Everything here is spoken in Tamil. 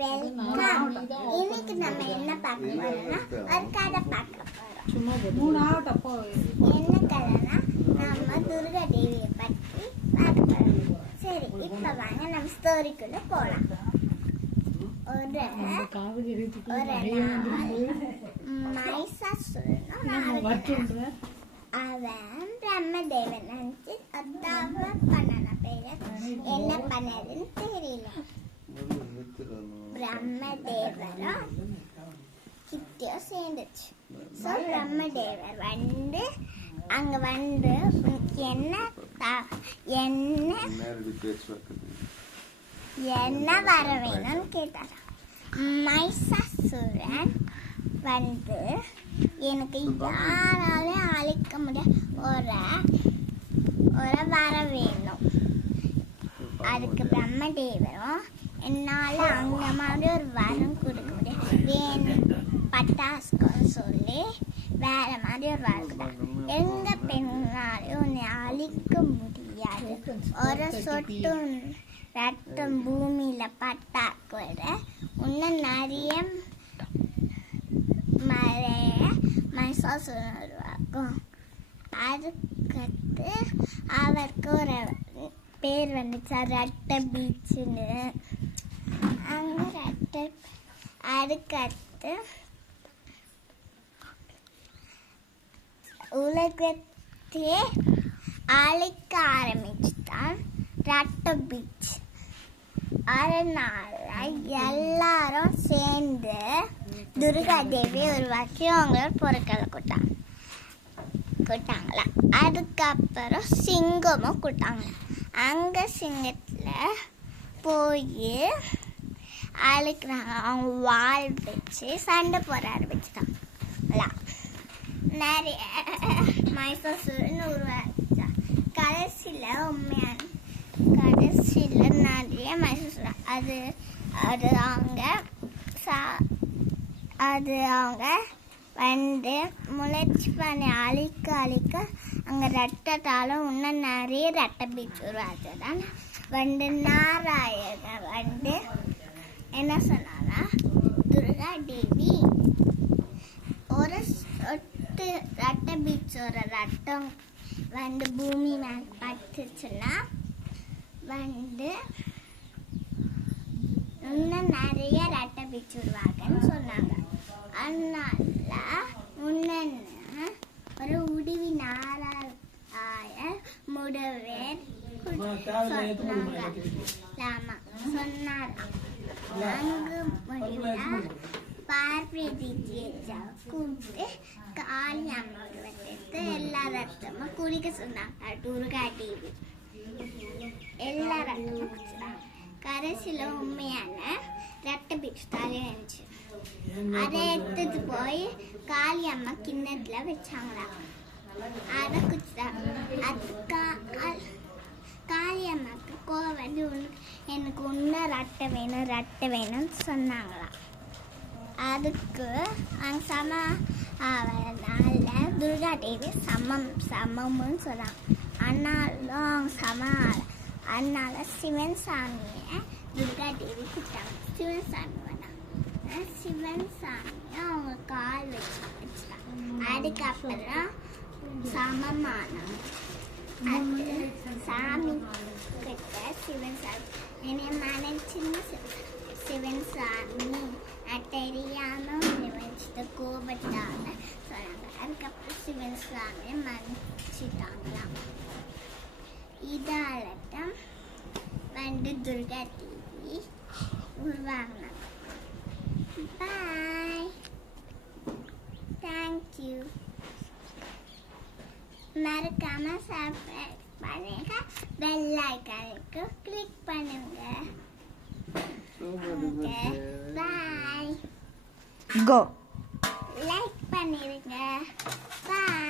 வெல்கம். இன்னைக்கு நம்ம என்ன பார்க்க போறோம்னா ஒரு கதை பார்க்க போறோம். என்ன கதைனா நம்ம துர்கா தேவியை பற்றி பார்க்க போறோம். சரி, இப்ப வாங்க நம்ம ஸ்டோரிக்குள்ள போலாம். ஒரு மைசாசுரன் அவன் பிரம்மதேவன் நினைச்சு பண்ணன பேரு என்ன பண்ணதுன்னு தெரியல. பிரம்மதேவரும் கிட்டியோ சேர்ந்துச்சு. ஸோ பிரம்மதேவர் அங்க என்ன வர வேணும்னு கேட்டார். மைசாசுரன் எனக்கு யாராலையும் அழிக்க முடியாது ஒரு வர வேணும். அதுக்கு பிரம்மதேவரும் என்னால அந்த மாதிரி ஒரு வரம் கொடுக்க முடியாது, வேணும் பட்டாசுன்னு சொல்லி வேற மாதிரி ஒரு வரம் கொடுத்தாங்க. எங்க பெண்ணாலையும் உன்னை அழிக்க முடியாது, ஒரு சொட்டு ரத்தம் பூமியில பட்டா கூட இன்னும் நிறைய மைசாசுரன் உருவாக்கும். அதுக்கடுத்து அவருக்கு ஒரு பேர் வந்துச்சா ரெட்டை பீச்சுன்னு. அங்கே அதுக்கடுத்து உலகத்தையே அழிக்க ஆரம்பிச்சுட்டான் ரெட்டை பீச். அதனால எல்லாரும் சேர்ந்து துர்கா தேவி உருவாக்கி அவங்களோட பொருட்களை கொடுத்தாங்களா. அதுக்கப்புறம் சிங்கமும் கொடுத்தாங்க. அங்க சிங்கத்துல போய் அழுக்கிறாங்க. அவங்க வால் வச்சு சண்டை போட ஆரம்பிச்சிட்டாங்களா. நிறைய மைசாசுரன் உருவாச்சா. கடைசியில் நிறைய மைசாசுரன் அது அவங்க முளைச்சி பண்ணி அழிக்க அங்கே ரத்தத்தாலும் இன்னும் நிறைய ரத்த பீச் உருவாச்சுதான். நாராயணன் என்ன சொன்னான்னா, துர்கா தேவி ஒரு சொட்டு ரத்த பீச்சோட ரத்தம் பூமி மேல் பட்டுச்சுன்னா இன்னும் நிறைய ரத்த பீச் உருவாகன்னு சொன்னாங்க. அதனால ஒரு உதவி நாராய முடவேர் சொன்னார். அங்கு பார்வதியை கூப்பிட்டு காளி அம்மா உருவத்தை எல்லா ரத்தமும் குடிக்க சொன்னாங்க. துர்கா தேவி எல்லா ரத்தமும் குடிச்சாங்க. கடைசியில் உண்மையான ரத்த பீச் தலை இருந்துச்சு. அதை எடுத்துட்டு போய் காளி அம்மா கிண்ணத்துல வச்சாங்களா. அதை குடிச்சாங்க. காளி அம்மாவுக்கு கோவம் வந்து எனக்கு இன்னும் ரத்தம் வேணும்னு சொன்னாங்களாம். அதுக்கு அங்கே துர்கா தேவி சமம்னு சொன்னாங்க. ஆனாலும் அதனால சிவன் சாமியை துர்கா தேவி கூப்பிட்டாங்க. சிவன் சாமி சிவன் சாமியை அவங்க கால் வச்சுட்டாங்க. அதுக்கப்புறம் சமமானம் சாமி கிட்ட சிவன் சாமி என்னை மனைச்சின்னு சிவன் சாமி தெரியாம நினைச்சிட்ட கோபத்தால சொன்னாங்க. அதுக்கப்புறம் சிவன் சாமியை மன்னிச்சிட்டாங்களாம். இதாலட்டம் துர்கா தேவி உருவாங்கினாங்க. பாய், தேங்க்யூ. மறக்காம சப்ஸ்கிரைப் பண்ணுங்க, பெல் ஐகானுக்கு கிளிக் பண்ணுங்க. பாய், கோ லைக் பண்ணிருங்க. பாய்.